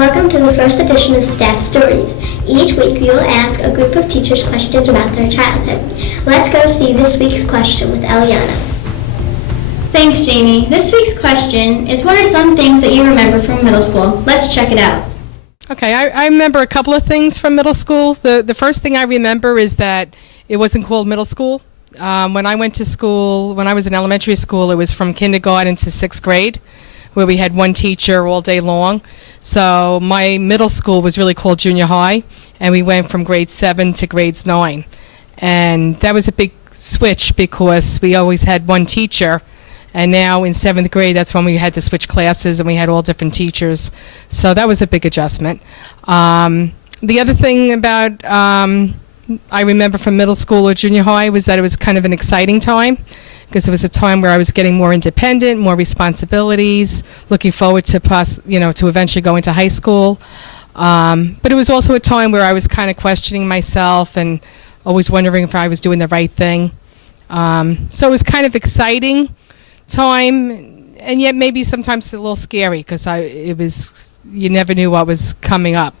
Welcome to the first edition of Staff Stories. Each week we will ask a group of teachers questions about their childhood. Let's go see this week's question with Eliana. Thanks, Jamie. This week's question is, what are some things that you remember from middle school? Let's check it out. Okay, I remember a couple of things from middle school. The first thing I remember is that it wasn't called middle school. When I went to school, when I was in elementary school, it was from kindergarten to 6th grade, where we had one teacher all day long. So my middle school was really called junior high, and we went from grade 7 to grades 9. And that was a big switch because we always had one teacher, and now in 7th grade, that's when we had to switch classes and we had all different teachers. So that was a big adjustment. The other thing about I remember from middle school or junior high was that it was kind of an exciting time, because it was a time where I was getting more independent, more responsibilities, looking forward to to eventually going to high school. But it was also a time where I was kind of questioning myself and always wondering if I was doing the right thing. So it was kind of exciting time, and yet maybe sometimes a little scary, because you never knew what was coming up.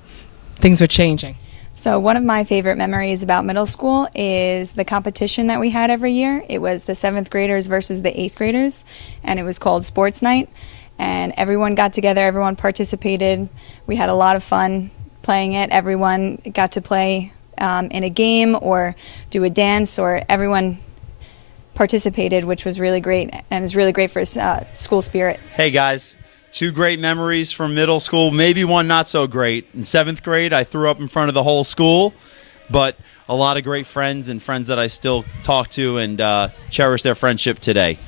Things were changing. So one of my favorite memories about middle school is the competition that we had every year. It was the 7th graders versus the 8th graders, and it was called Sports Night. And everyone got together, everyone participated. We had a lot of fun playing it. Everyone got to play in a game or do a dance, or everyone participated, which was really great, and is really great for school spirit. Hey guys. 2 great memories from middle school, maybe one not so great. In 7th grade, I threw up in front of the whole school, but a lot of great friends and friends that I still talk to and cherish their friendship today.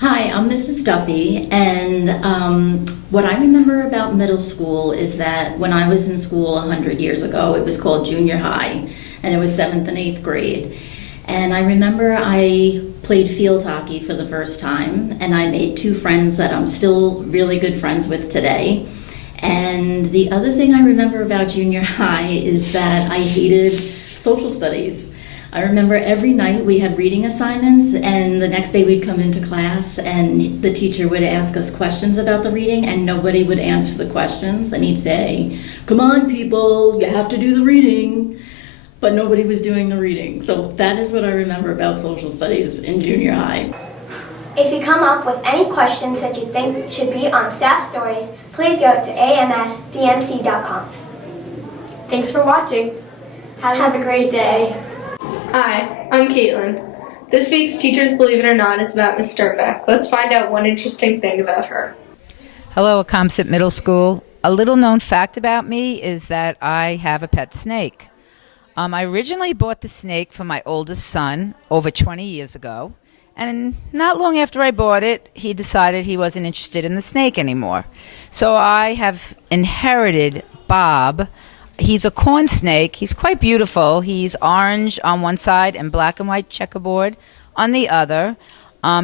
Hi, I'm Mrs. Duffy, and what I remember about middle school is that when I was in school 100 years ago, it was called junior high, and it was 7th and 8th grade. And I remember I played field hockey for the first time, and I made 2 friends that I'm still really good friends with today. And the other thing I remember about junior high is that I hated social studies. I remember every night we had reading assignments, and the next day we'd come into class and the teacher would ask us questions about the reading, and nobody would answer the questions, and he'd say, "Come on people, you have to do the reading." But nobody was doing the reading. So that is what I remember about social studies in junior high. If you come up with any questions that you think should be on Staff Stories, please go to amsdmc.com. Thanks for watching. Have a great day. Hi, I'm Caitlin. This week's Teachers Believe It or Not is about Miss Sternbeck. Let's find out one interesting thing about her. Hello, Akamsit Middle School. A little known fact about me is that I have a pet snake. I originally bought the snake for my oldest son over 20 years ago, and not long after I bought it, he decided he wasn't interested in the snake anymore. So I have inherited Bob. He's a corn snake. He's quite beautiful. He's orange on one side and black and white checkerboard on the other.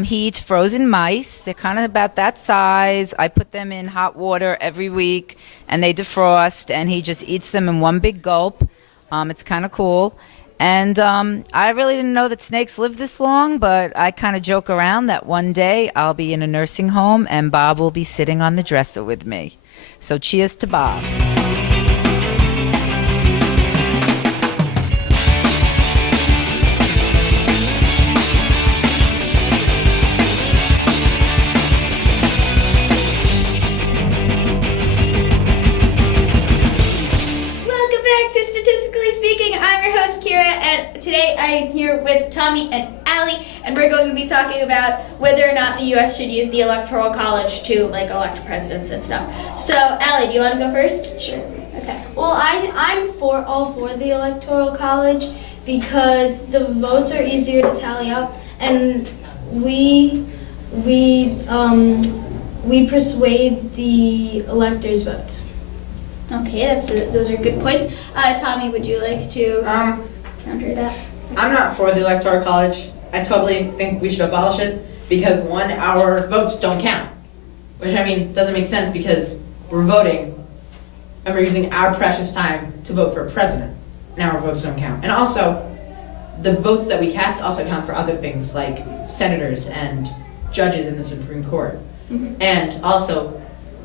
He eats frozen mice. They're kind of about that size. I put them in hot water every week, and they defrost, and he just eats them in one big gulp. It's kind of cool. And I really didn't know that snakes live this long, but I kind of joke around that one day I'll be in a nursing home and Bob will be sitting on the dresser with me. So cheers to Bob. Today I'm here with Tommy and Allie, and we're going to be talking about whether or not the U.S. should use the Electoral College to elect presidents and stuff. So, Allie, do you want to go first? Sure. Okay. Well, I'm all for the Electoral College because the votes are easier to tally up, and we persuade the electors' votes. Okay, those are good points. Tommy, would you like to counter that? I'm not for the Electoral College. I totally think we should abolish it because, one, our votes don't count. Which, doesn't make sense because we're voting and we're using our precious time to vote for a president. And our votes don't count. And also, the votes that we cast also count for other things like senators and judges in the Supreme Court. Mm-hmm. And also,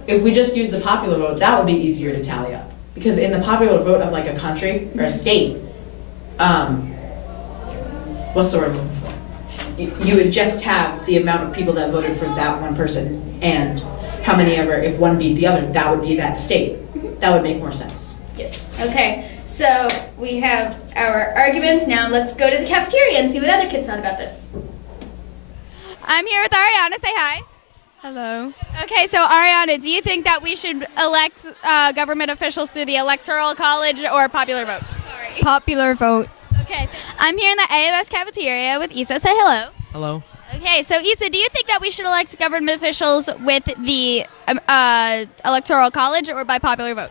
if we just use the popular vote, that would be easier to tally up. Because in the popular vote of like a country or a state, what's the word I'm looking for? You would just have the amount of people that voted for that one person and how many ever, if one beat the other, that would be that state. That would make more sense. Yes. Okay, so we have our arguments. Now let's go to the cafeteria and see what other kids thought about this. I'm here with Ariana. Say hi. Hello. Okay, so Ariana, do you think that we should elect government officials through the Electoral College or popular vote? Sorry. Popular vote. Okay, I'm here in the AMS cafeteria with Issa. Say hello. Hello. Okay, so Issa, do you think that we should elect government officials with the Electoral College or by popular vote?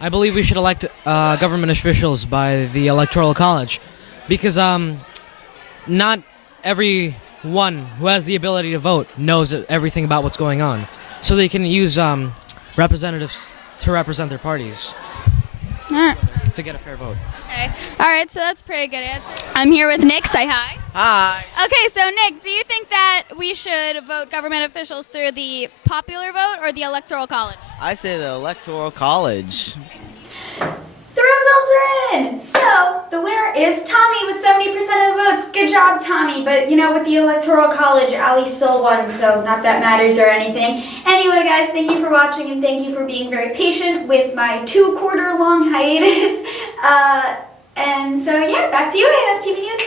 I believe we should elect government officials by the Electoral College because not everyone who has the ability to vote knows everything about what's going on. So they can use representatives to represent their parties to get a fair vote. Okay. All right, so that's a pretty good answer. I'm here with Nick. Say hi. Hi. Okay, so Nick, do you think that we should vote government officials through the popular vote or the Electoral College? I say the Electoral College. The results are in! So, the winner is Tommy with 70% of the votes. Good job, Tommy. But, you know, with the Electoral College, Ali still won, so not that matters or anything. Anyway, guys, thank you for watching and thank you for being very patient with my 2-quarter-long hiatus. And so, yeah, back to you, AMS TV News.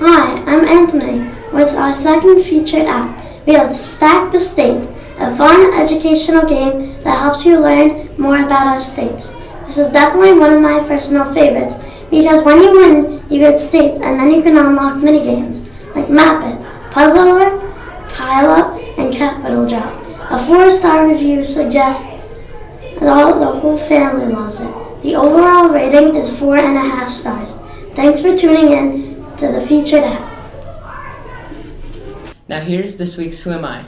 Hi, I'm Anthony. With our second featured app, we have Stack the State, a fun educational game that helps you learn more about our states. This is definitely one of my personal favorites because when you win, you get states and then you can unlock minigames like Map It, Puzzle Work, Pile Up, and Capital Drop. A 4-star review suggests that the whole family loves it. The overall rating is 4.5 stars. Thanks for tuning in to the featured app. Now here's this week's Who Am I?